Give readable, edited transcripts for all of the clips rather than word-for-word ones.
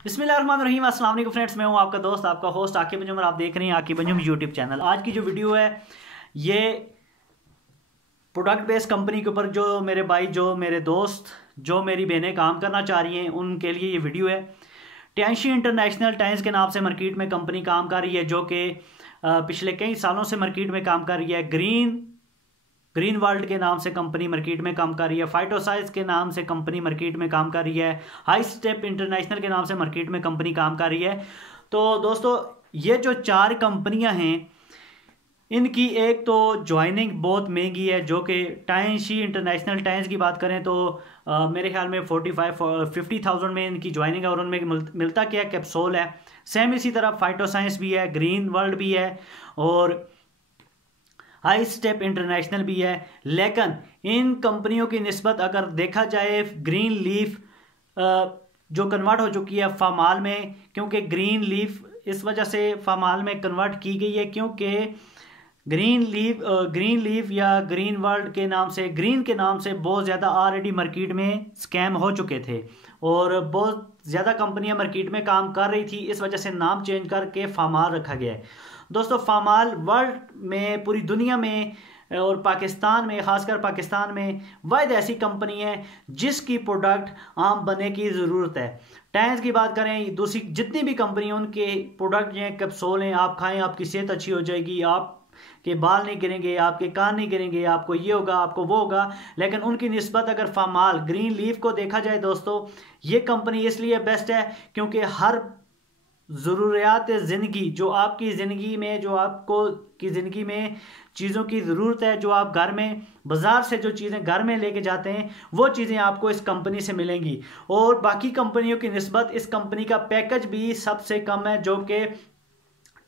बिस्मिल्लाहिर्रहमानिर्रहीम। अस्सलाम वालेकुम फ्रेंड्स, मैं हूं आपका दोस्त, आपका होस्ट आकिब अंजुम और आप देख रहे हैं आकिब अंजुम यूट्यूब चैनल। आज की जो वीडियो है ये प्रोडक्ट बेस्ड कंपनी के ऊपर जो मेरे भाई, जो मेरे दोस्त, जो मेरी बहनें काम करना चाह रही हैं उनके लिए ये वीडियो है। टियांशी इंटरनेशनल टाइम्स के नाम से मार्केट में कंपनी काम कर रही है, जो कि पिछले कई सालों से मार्केट में काम कर रही है। ग्रीन वर्ल्ड के नाम से कंपनी मार्केट में काम कर रही है। फाइटोसाइंस के नाम से कंपनी मार्केट में काम कर रही है। हाई स्टेप इंटरनेशनल के नाम से मार्केट में कंपनी काम कर रही है। तो दोस्तों, ये जो चार कंपनियां हैं, इनकी एक तो ज्वाइनिंग बहुत महंगी है, जो कि टियांशी इंटरनेशनल टाइम्स की बात करें तो मेरे ख्याल में 45-50,000 में इनकी ज्वाइनिंग है। और उनमें मिलता क्या है, कैप्सूल है। सेम इसी तरह फाइटोसाइंस भी है, ग्रीन वर्ल्ड भी है और हाई स्टेप इंटरनेशनल भी है। लेकिन इन कंपनियों की निस्बत अगर देखा जाए, ग्रीन लीफ जो कन्वर्ट हो चुकी है फामाल में, क्योंकि ग्रीन लीफ इस वजह से फामाल में कन्वर्ट की गई है क्योंकि ग्रीन लीफ या ग्रीन वर्ल्ड के नाम से, ग्रीन के नाम से बहुत ज़्यादा ऑलरेडी मार्केट में स्कैम हो चुके थे और बहुत ज़्यादा कंपनियां मार्केट में काम कर रही थी। इस वजह से नाम चेंज करके फामाल रखा गया है। दोस्तों, फामाल वर्ल्ड में, पूरी दुनिया में और पाकिस्तान में, खासकर पाकिस्तान में वाहिद ऐसी कंपनी है जिसकी प्रोडक्ट आम बनने की ज़रूरत है। टाइम्स की बात करें, दूसरी जितनी भी कंपनी हैं उनके प्रोडक्ट हैं, कैप्सूल हैं, आप खाएं आपकी सेहत अच्छी हो जाएगी, आप के बाल नहीं गिरेंगे, आपके कान नहीं गिरेंगे, आपको ये होगा, आपको वो होगा। लेकिन उनकी निस्बत अगर फामाल ग्रीन लीफ को देखा जाए दोस्तों, ये कंपनी इसलिए बेस्ट है क्योंकि हर ज़रूरियात ज़िंदगी, जो आपकी ज़िंदगी में, जो आपको की ज़िंदगी में चीज़ों की ज़रूरत है, जो आप घर में बाज़ार से जो चीज़ें घर में लेके जाते हैं, वो चीज़ें आपको इस कंपनी से मिलेंगी। और बाकी कंपनियों की निस्बत इस कंपनी का पैकेज भी सबसे कम है, जो कि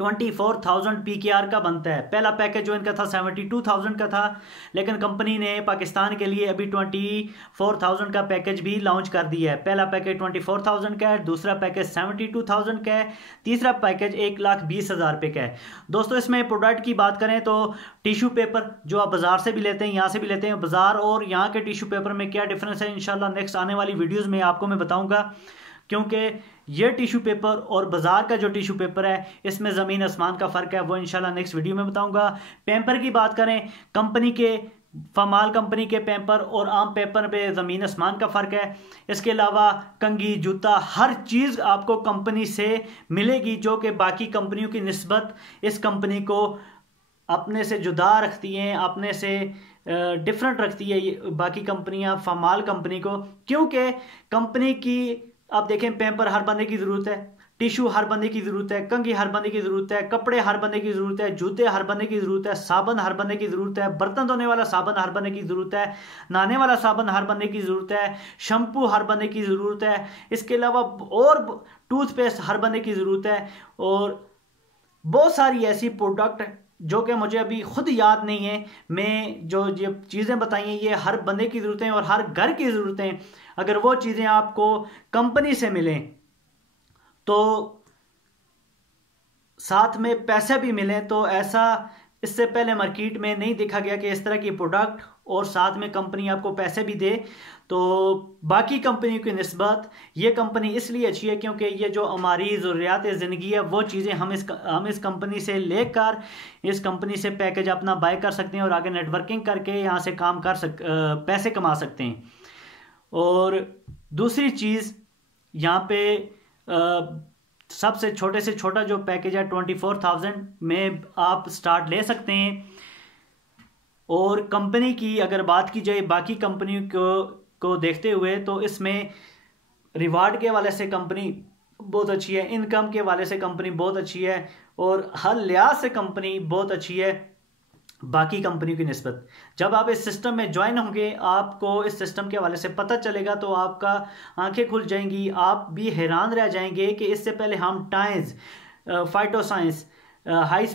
24,000 PKR का बनता है। पहला पैकेज जो इनका था 72,000 का था, लेकिन कंपनी ने पाकिस्तान के लिए अभी 24,000 का पैकेज भी लॉन्च कर दिया है। पहला पैकेज 24,000 का है, दूसरा पैकेज 72,000 का है, तीसरा पैकेज 1,20,000 रुपये का है। दोस्तों, इसमें प्रोडक्ट की बात करें तो टिश्यू पेपर जो आप बाज़ार से भी लेते हैं, यहाँ से भी लेते हैं, बाज़ार और यहाँ के टिश्यू पेपर में क्या डिफरेंस है इंशाल्लाह नेक्स्ट आने वाली वीडियोज़ में आपको मैं बताऊँगा, क्योंकि ये टिश्यू पेपर और बाज़ार का जो टिश्यू पेपर है इसमें ज़मीन आसमान का फ़र्क है। वो इंशाल्लाह नेक्स्ट वीडियो में बताऊंगा। पेपर की बात करें, कंपनी के फमाल कंपनी के पेपर और आम पेपर पे ज़मीन आसमान का फ़र्क है। इसके अलावा कंघी, जूता, हर चीज़ आपको कंपनी से मिलेगी, जो कि बाकी कंपनियों की निस्बत इस कंपनी को अपने से जुदा रखती हैं, अपने से डिफरेंट रखती है ये बाकी कंपनियां फमाल कंपनी को। क्योंकि कंपनी की आप देखें, पेपर हर बंदे की ज़रूरत है, टिश्यू हर बंदे की ज़रूरत है, कंघी हर बंदे की ज़रूरत है, कपड़े हर बंदे की ज़रूरत है, जूते हर बंदे की ज़रूरत है, साबुन हर बंदे की ज़रूरत है, बर्तन धोने वाला साबुन हर बंदे की ज़रूरत है, नहाने वाला साबुन हर बंदे की ज़रूरत है, शैम्पू हर बंदे की ज़रूरत है। इसके अलावा और टूथपेस्ट हर बंदे की ज़रूरत है और बहुत सारी ऐसी प्रोडक्ट जो कि मुझे अभी खुद याद नहीं है। मैं जो ये चीज़ें बताई हैं ये हर बंदे की ज़रूरतें और हर घर की ज़रूरतें, अगर वो चीज़ें आपको कंपनी से मिलें तो साथ में पैसे भी मिलें, तो ऐसा इससे पहले मार्केट में नहीं देखा गया कि इस तरह की प्रोडक्ट और साथ में कंपनी आपको पैसे भी दे। तो बाकी कंपनियों की निस्बत ये कंपनी इसलिए अच्छी है क्योंकि ये जो हमारी ज़रूरियात ज़िंदगी है वो चीज़ें हम इस कंपनी से लेकर इस कंपनी से पैकेज अपना बाय कर सकते हैं और आगे नेटवर्किंग करके यहाँ से काम पैसे कमा सकते हैं। और दूसरी चीज़ यहाँ पे सबसे छोटे से छोटा जो पैकेज है 24,000 में आप स्टार्ट ले सकते हैं। और कंपनी की अगर बात की जाए बाकी कंपनियों को देखते हुए, तो इसमें रिवार्ड के वाले से कंपनी बहुत अच्छी है, इनकम के वाले से कंपनी बहुत अच्छी है और हर लिहाज से कंपनी बहुत अच्छी है बाकी कंपनियों की निस्बत। जब आप इस सिस्टम में ज्वाइन होंगे, आपको इस सिस्टम के हवाले से पता चलेगा तो आपका आंखें खुल जाएंगी, आप भी हैरान रह जाएंगे कि इससे पहले हम Times, Phytoscience, High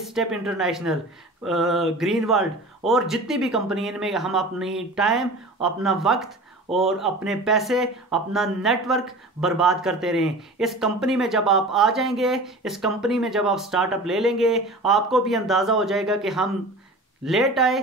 Step International, Green World और जितनी भी कंपनी इनमें हम अपनी टाइम, अपना वक्त और अपने पैसे, अपना नेटवर्क बर्बाद करते रहें। इस कंपनी में जब आप आ जाएंगे, इस कंपनी में जब आप स्टार्टअप ले लेंगे, आपको भी अंदाज़ा हो जाएगा कि हम लेट आए